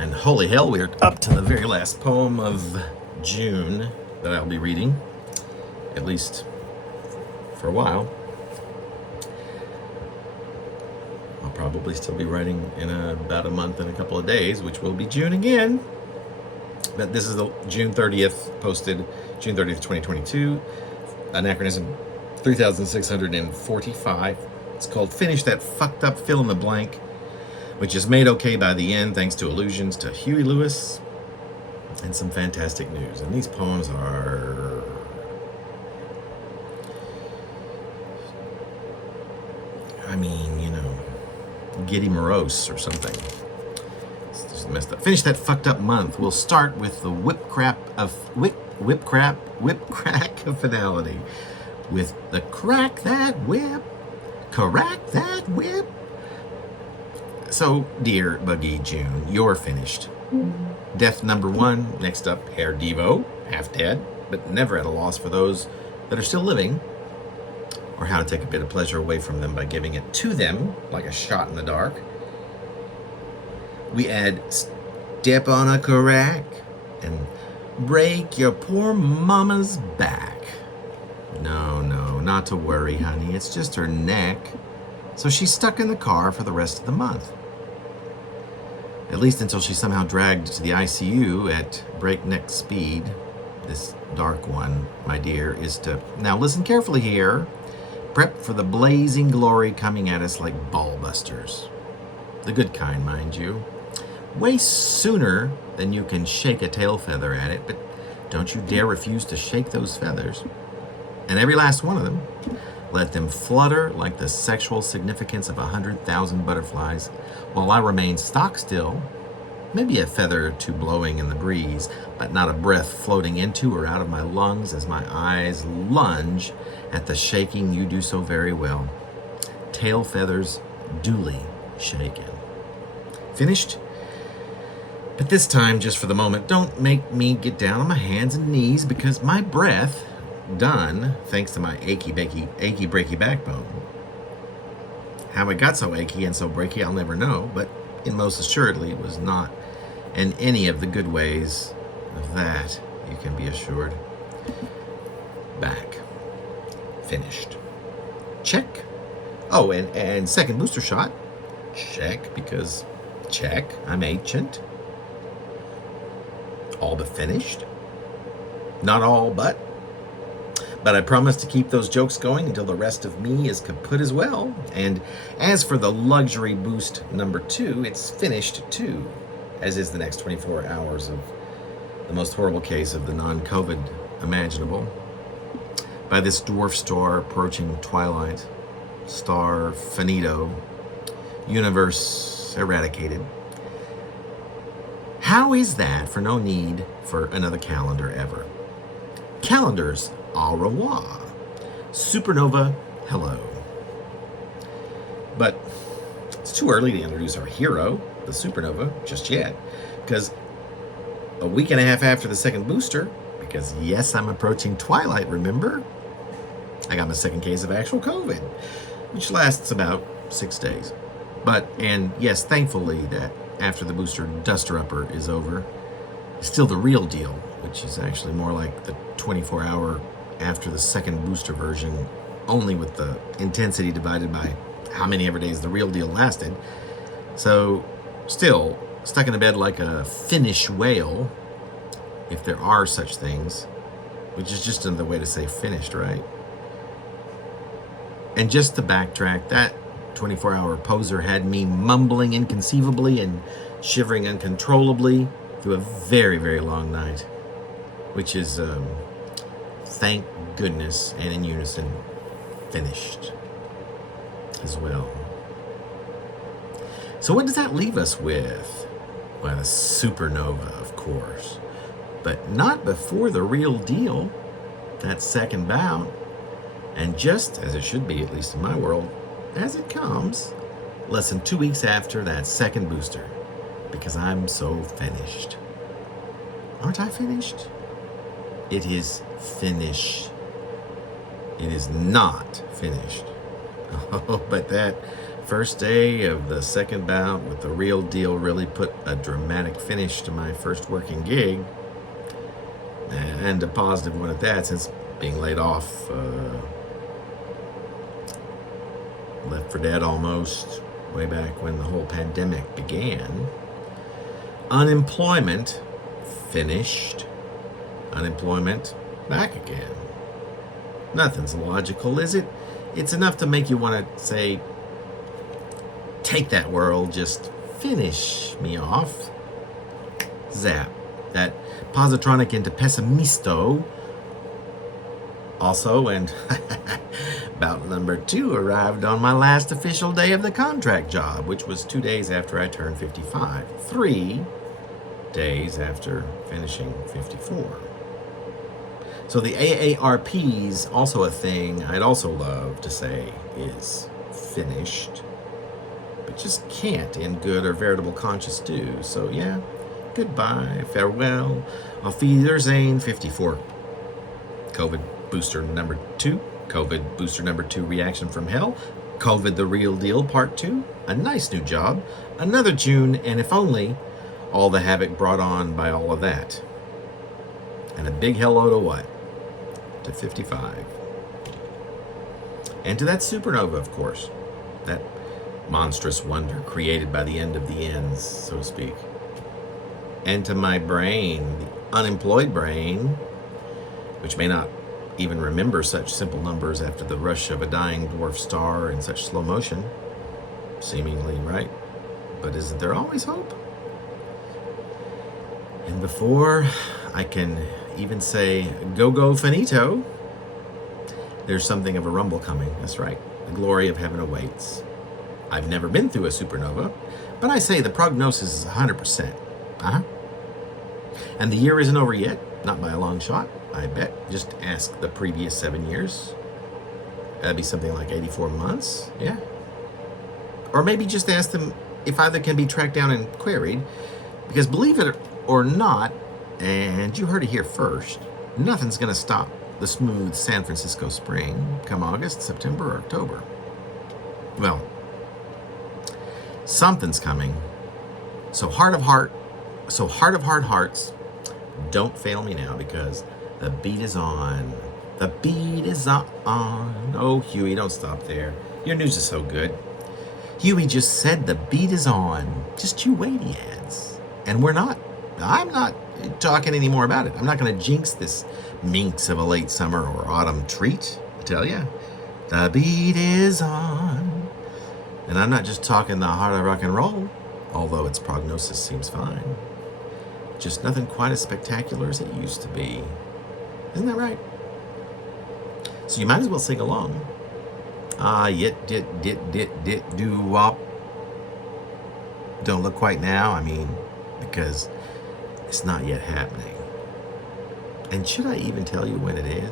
And holy hell, we're up to the very last poem of June that I'll be reading, at least for a while. I'll probably still be writing in about a month and a couple of days, which will be June again. But this is the June 30th, posted June 30th, 2022, Anachronism 3645. It's called Finish That Fucked Up Fill in the Blank, which is made okay by the end thanks to allusions to Huey Lewis and some fantastic news. And these poems are giddy morose or something. It's just messed up. Finish that fucked up month. We'll start with the whip crack of finality. With the crack that whip. So, dear Buggy June, you're finished. Death number 1, next up, Hair Devo, half dead, but never at a loss for those that are still living, or how to take a bit of pleasure away from them by giving it to them, like a shot in the dark. We add Step on a Crack and Break Your Poor Mama's Back. No, not to worry, honey, it's just her neck. So she's stuck in the car for the rest of the month. At least until she's somehow dragged to the ICU at breakneck speed. This dark one, my dear, is to... Now listen carefully here. Prep for the blazing glory coming at us like ball busters. The good kind, mind you. Way sooner than you can shake a tail feather at it, but don't you dare refuse to shake those feathers. And every last one of them. Let them flutter like the sexual significance of 100,000 butterflies, while I remain stock still, maybe a feather or two blowing in the breeze, but not a breath floating into or out of my lungs as my eyes lunge at the shaking you do so very well. Tail feathers duly shaken. Finished? But this time, just for the moment, don't make me get down on my hands and knees, because my breath... done thanks to my achy breaky backbone. How it got so achy and so breaky I'll never know, but it most assuredly was not in any of the good ways. Of that you can be assured. Back. Finished. Check. Oh, and second booster shot. Check, because check, I'm ancient. All but finished. Not all but I promise to keep those jokes going until the rest of me is kaput as well. And as for the luxury boost number 2, it's finished too, as is the next 24 hours of the most horrible case of the non-COVID imaginable. By this dwarf star approaching twilight, star finito, universe eradicated. How is that for no need for another calendar ever? Calendars, au revoir. Supernova, hello. But it's too early to introduce our hero, the supernova, just yet. Because a week and a half after the second booster, because yes, I'm approaching twilight, remember? I got my second case of actual COVID, which lasts about 6 days. And yes, thankfully that after the booster duster-upper is over, still the real deal, which is actually more like the 24-hour after the second booster version, only with the intensity divided by how many ever days the real deal lasted. So, still, stuck in a bed like a Finnish whale, if there are such things, which is just another way to say finished, right? And just to backtrack, that 24-hour poser had me mumbling inconceivably and shivering uncontrollably through a very, very long night, which is, thank goodness, and in unison, finished as well. So what does that leave us with? Well, the supernova, of course, but not before the real deal, that second bout, and just as it should be, at least in my world, as it comes, less than 2 weeks after that second booster, because I'm so finished. Aren't I finished? It is finished. It is not finished. Oh, but that First day of the second bout with the real deal really put a dramatic finish to my first working gig, and a positive one at that, since being laid off, left for dead almost, way back when the whole pandemic began. Unemployment finished. Unemployment back again. Nothing's logical, is it? It's enough to make you want to say, take that, world, just finish me off. Zap. That positronic into pessimisto. Also, and bout number 2 arrived on my last official day of the contract job, which was 2 days after I turned 55. 3 days after finishing 54. So the AARP's also a thing I'd also love to say is finished, but just can't in good or veritable conscience do. So yeah, goodbye, farewell, auf Wiedersehen, 54. COVID booster number 2, COVID booster number 2 reaction from hell, COVID the real deal part 2, a nice new job, another June, and if only all the havoc brought on by all of that. And a big hello to what? To 55. And to that supernova, of course. That monstrous wonder created by the end of the ends, so to speak. And to my brain, the unemployed brain, which may not even remember such simple numbers after the rush of a dying dwarf star in such slow motion. Seemingly, right? But isn't there always hope? And before I can even say, go finito, there's something of a rumble coming. That's right. The glory of heaven awaits. I've never been through a supernova, but I say the prognosis is 100%. And the year isn't over yet, not by a long shot, I bet. Just ask the previous 7 years. That'd be something like 84 months, yeah. Or maybe just ask them if either can be tracked down and queried, because believe it or not, and you heard it here first, nothing's going to stop the smooth San Francisco spring come August, September, or October. Well, something's coming. So heart of hearts, don't fail me now, because the beat is on. The beat is on. Oh, Huey, don't stop there. Your news is so good. Huey just said the beat is on. Just you wait, he adds. And I'm not talking any more about it. I'm not going to jinx this minx of a late summer or autumn treat, I tell ya. The beat is on. And I'm not just talking the heart of rock and roll, although its prognosis seems fine. Just nothing quite as spectacular as it used to be. Isn't that right? So you might as well sing along. Yet dit do wop. Don't look quite now, I mean, because it's not yet happening. And should I even tell you when it is?